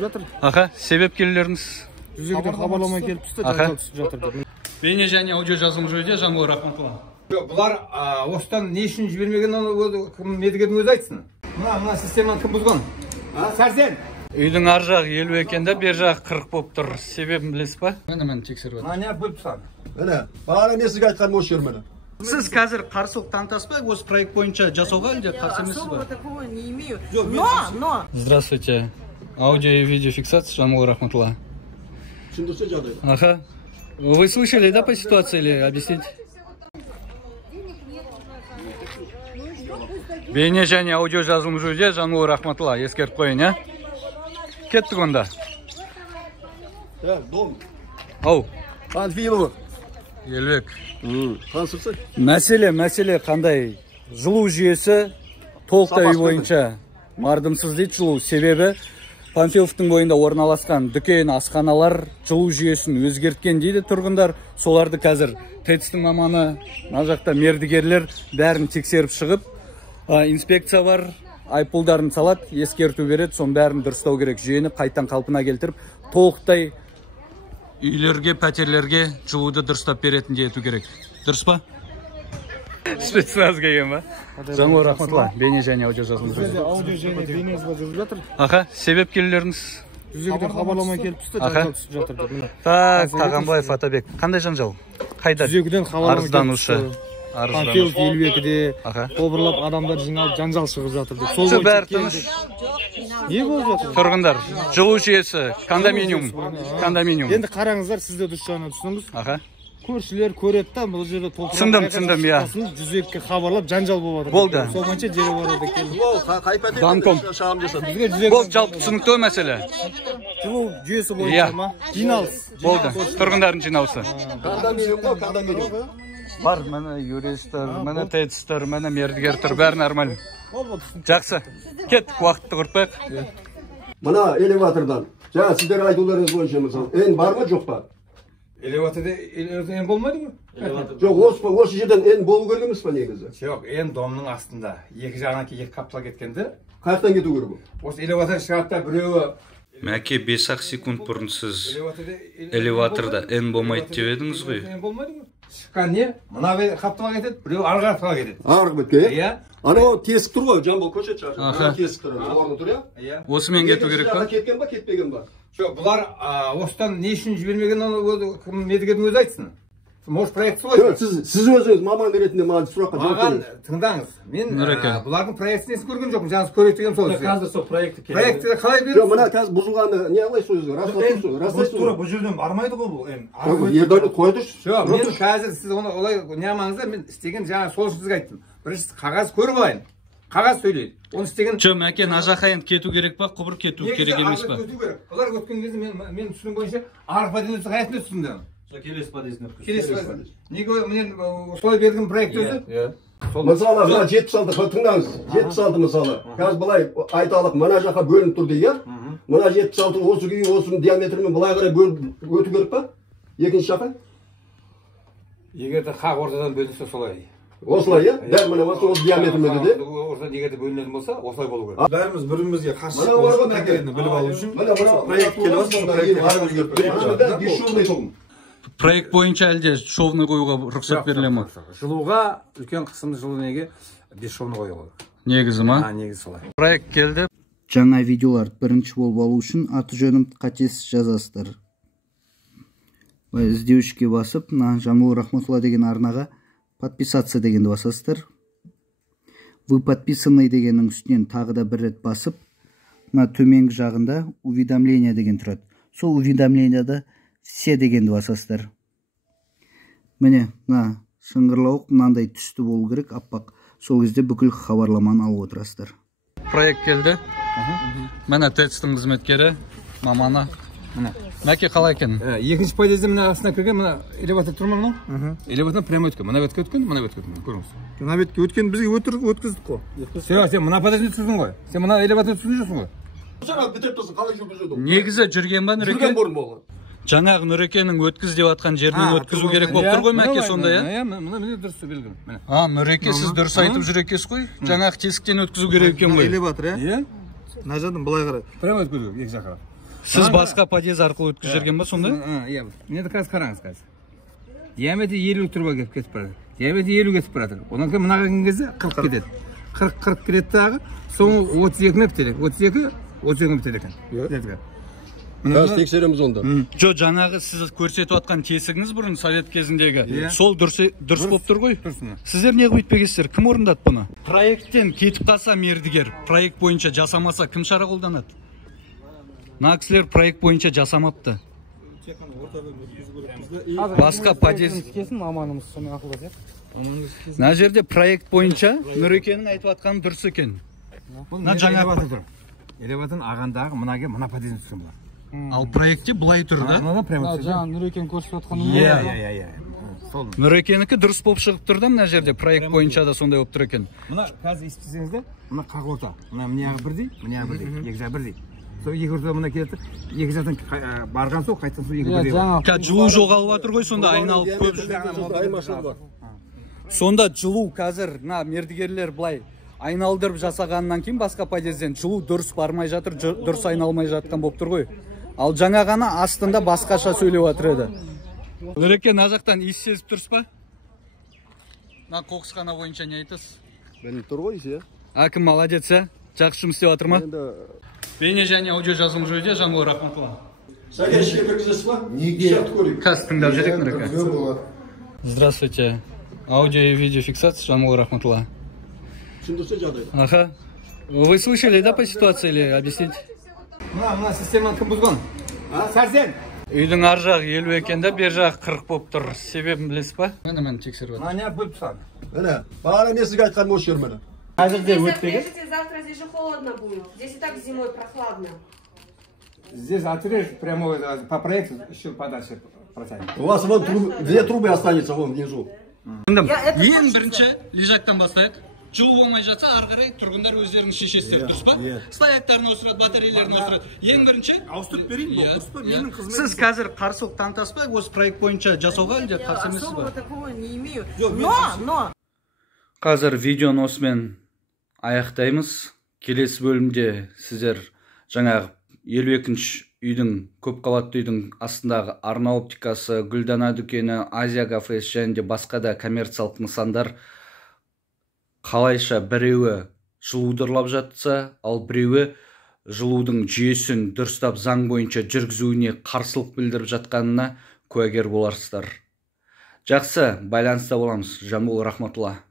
жатыр. Аха, себепкерлеріңіз? Жүзегіден хабарлама келіп түсті, жанжал түсіп жатыр. Бейне және аудио жазылым жөнінде Жанбол рахматулла. Бұлар осыдан не үшін жібермеген кім медігердің өзі айтсын. Мына системаны кім бұзған? Сәрсен! Үйдің ар жағы 50 екен де, бер жағы 40 болып тұр. Себебін білесіз ба? Мен тексеріп жатырмын. Не бөліп тұсан? Міне, бағана мен сізге айтқаным осы жер міне. Сіз қазір қарсылық танытасыз ба? Осы проект бойынша жасауға әлде қарсы емессіз ба? Такого не имею. Но! Здравствуйте. Аудио и видеофиксация, Жанбол рахматулла. Түсіндірсе жағдайды. Ага. Вы слышали, да, по ситуации или объяснить? Бейне және аудио жазылым жөнінде Жанбол рахматулла. Ескеріп қойын, а? Кеттік онда. Дом. Ау. Панфилов. Елбек. Танысырсың? Мәселе қандай? Жылу жүйесі толықтай үй бойынша мардымсыз дейді жылу. Себебі Панфиловтың бойында орналасқан дүкен, асханалар жылу жүйесін өзгерткен дейді тұрғындар. Соларды қазір ТЭЦ-тің маманы, мына жақта мердігерлер бәрін тексеріп шығып, инспекция бар, айыппұлдарын салады, ескерту береді, соның бәрін дұрыстау керек. Жүйені қайтадан қалпына келтіріп, толықтай үйлерге, пәтерлерге жылуды дұрыстап беретін де ету керек. Дұрыс па? Спецназ келген ба? Жанбол рахматулла. Бейне және аудио жазылым жөнінде. Аудио және бейне жазылып жатыр. Аха, себепкерлеріңіз? Жүзегіден хабарлама келіп түсті, жанжал түсіп жатыр. Так, Тағанбаев Атабек. Қандай жанжал? Қайда? Жүзегіден хабарлама келіп түсті. Панфилов 52-де тобырлап адамдар жиналып жанжал шығып жатыр. Сол бәрі тыныш. Не болып жатыр? Тұрғындар, жылу жүйесі, кондоминиум. Енді қараңыздар, сізде дұрыс жағынан түсініңіз. Аха. Көршілер көреді та, бұл жерде топырақ. Түсіндім, иә. Жүзекке хабарлап жанжал болып жатыр. Болды. Сол бойынша жері бар еді келді. Қай пәтер? Данком. Шағым жасады. Болды, жалпы түсінікті мәселе. Жылу жүйесі бойынша ма? Жиналыс. Болды, тұрғындардың жиналысы. Кондоминиум. Бар, мәні юристтер, мәні ТЭЦ-тер, мәні мердігер-тер, бәрі нормально. Жақсы. Кет, уақытты құртпайық. Мына элеватордан. Жаңа сіздер айтуларыңыз бойынша мысалы, ен бар ма, жоқ па? Элеваторда ен болмайды ма? Жоқ, осы жерден ен болу керек емес па негізі? Жоқ, ен домның астында. Екі жағынан екі қаптала кеткенде. Қаяқтан кету керек бұл? Осы элеватор шығады да біреуі. Мәке 5-ақ секунд бұрын сіз элеваторда ен болмайды деп едіңіз ғой. Ен болмайды ма? Шыққан не? Мына қаптала кетеді, біреуі арғы қаптала кетеді. Арғы бетке, иә? Анау тесік тұр ғой, Жанбол көшет шашы. Анау тесік тұр, орны тұр, иә? Осымен кету керек па? Кеткен ба, кетпеген ба? Жоқ, бұлар осыдан не үшін жібермеген кім медігердің өзі айтсын. Может, проект солай? Сіз өзіңіз маман ретінде маған сұраққа жауап маған тыңдаңыз. Мен бұлардың проектісін көрген жоқпын. Жаңыз көрейік деген сол. Қазір сол проекті келеді. Проектті қалай береді? Жоқ, мына қазір бұзылғаны не алай сөзі? Растайсыз. Тура бұл жерден бармайды ғой бұл. Ердәулет қоя тұршы. Жоқ, мен қазір сіз оны олай не амаңыздар, мен істеген жаңа сол сізге айттым. Біріншісі қағаз көріп алайын. Қағаз сөйлейді. Оны істеген... Жоқ, Мәке, мына жаққа енді кету керек па, құбыр кету керек емес па? Олар өткен кезде мен түсінім бойынша арғы подъезді қаясында түсінді. Келесі подъезден өткізді. Келесі подъезд. Неге мен солай берген проект өзі? Мысалы, мына 76, тыңдаңыз, 76 мысалы. Қазір былай айталық, мына жаққа бөлініп тұр дейі. Мына 76 осы күйі, осы диаметрімен былай қарай өту керек па? Екінші жаққа? Егерді қақ ортадан бөлінсе солай. Осылай, иә? Дәл мына осы диаметрімен де. Ортадан егерді бөлінетін болса, осылай болу керек. Бәріміз бірімізге қарсы пәтерді біліп алу үшін. Проект келіп отыр. Проект бойынша әлде шовны қоюға рұқсат беріле ме? Жылуға үлкен қысымды жылу неге 5 шовны қоюға. Негізі ма? Негізі солай. Проект келді. Жаңа видеолар бірінші болып алу үшін аты жөнімді қатесіз жазасыздар. Іздеуішке басып, Жанбол рахматулла деген арнаға подписаться дегенді басасыздар. Вы подписаны дегеннің үстінен тағы да бір рет басып, төменгі жағында уведомление деген тұрады. Сол уведомленияда все дегенді басасыздар. Міне, шыңғырлауық мынандай түсті болу керек, аппақ. Сол кезде бүкіл хабарламаны алып отырасыздар. Проект келді. Міне ТЭЦ-тің қызметкері, маманы. Мәке қалай екен? Екінші подъезде мына астына кірген, мына элеватор тұр ма мынау? Элеватордан прямо өткен, мына бетке өткен, мына бетке өткен, көріңіз. Мына бетке өткен бізге өткіздік қой. Сен мына подъезде тұрсың ғой. Сен мына элеватор тұрсың жүрсің ғой. Негізі жүрген ба Нүреке? Жүрген бұрын болған. Жаңағы Нүрекенің өткіз деп атқан жерінен өткізу керек болып тұр ғой Мәке сонда, иә? Міне дұрыс белгілі. Нүреке, сіз дұрыс айтып жүр екенсіз ғой? Жаңағы тесіктен өткізу керек екен ғой. Элеватор, иә? Мына жерден былай қарай. Прямо өткізу керек, екі жаққа. Сіз басқа подъезд арқылы өткізіп жүрген ба сонда? Иә. Енді қазір қараңыз қазір. Диаметр 50 турба кетіп барады. Диаметр 50 кетіп барады. Одан кейін мына келген кезде 40 кетеді. 40 кетеді дағы. Соңы 32-ні бітеді. 32-ні бітеді екен. Қазір тексереміз онда. Жо, жаңағы сіз көрсетіп атқан тесігіңіз бұрын совет кезіндегі. Сол дұрыс болып тұр ғой? Сіздер не қойып бергенсіздер? Кім орындады бұны? Проекттен кетіп қалса мердігер, проект бойынша жасамаса кім шара қолданады? Мына кісілер проект бойынша жасамапты. Басқа подъезд. Мына жерде проект бойынша Нұрекенің айтып атқаны дұрыс екен. Мына жаңа элеватор. Элеватордың ағандағы мына подъезд түскен бұлар. Ал проектте бұлай тұр да? Жаңа Нұрекен көрсетіп отқан. Иә. Нұрекенікі дұрыс болып шығып тұр да, мына жерде проект бойынша да сондай болып тұр екен. Мына қазір естісеңіздер, мына қақ орта. Мына мына бірдей, мына бірдей, екі жақ бірдей. Сол екі орта мына келді. Екі жақтан барған соң қайтқан соң екі бірдей. Қазір жылу жоғалып жатыр ғой, сонда айналып көп жүрді. Сонда жылу қазір мына мердігерлер былай айналдырып жасағаннан кейін басқа подъезден жылу дұрыс бармай жатыр, дұрыс айналмай жатқан болып тұр ғой. Ал жаңа ғана астында басқаша сөйлеп жатыр еді. Нұрекен, мына жақтан иіс сезіп тұрсыз ба? Мына қоқысхана бойынша не айтасыз? Біліп тұр ғой, иә. Әкім молодец, жақсы жұмыс істеп жатыр ма? Бейне және аудио жазылым жүйеде Жанбол Рахматулла. Сәке ішке кіргізесіз ба? Неге? Қазір тыңдап жүрек, Нұрекен. Здравствуйте. Аудио и видеофиксация Жанбол Рахматулла. Түсіндірсе жағдайды. Ага. Вы слышали, да, по ситуации или объяснить? Мына системаны кім бұзған? Сәрсен! Үйдің ар жағы 50 екен де, бер жағы 40 болып тұр. Себебін білесіз ба? Мен тексеріп жатырмын. Мына не бөліп тастады? Міне, бағана мен сізге айтқаным осы жер міне. Қазірде өтпеген. Завтра здесь же холодно будет. Здесь и так зимой прохладно. Здесь отрежь прямо по проекту еще подальше протянем. У вас вон две трубы останется вон внизу. Ең бірінші лежактан бастайық. Жылу болмай жатса, ары қарай тұрғындар өздерінің шешестері, дұрыс па? Стояктарын өсіреді, батареяларын өсіреді. Ең бірінші ауыстырып берейін бұл, дұрыс па? Менің қызметім. Сіз қазір қарсылық танытасыз ба? Осы проект бойынша жасауға әлде қарсы емессіз ба? Особого такого не имею. Но. Қазір видеоны осымен аяқтаймыз. Келесі бөлімде сіздер жаңағы 52-ші үйдің, көпқабатты үйдің астындағы арна оптикасы, Гүлдана дүкені, Азия кафесі және де басқа да коммерциялық нысандар қалайша біреуі жылуды ұрлап жатса, ал біреуі жылудың жүйесін дұрыстап заң бойынша жүргізуіне қарсылық білдіріп жатқанына куәгер боларсыздар. Жақсы, байланыста боламыз. Жанбол Рахматулла.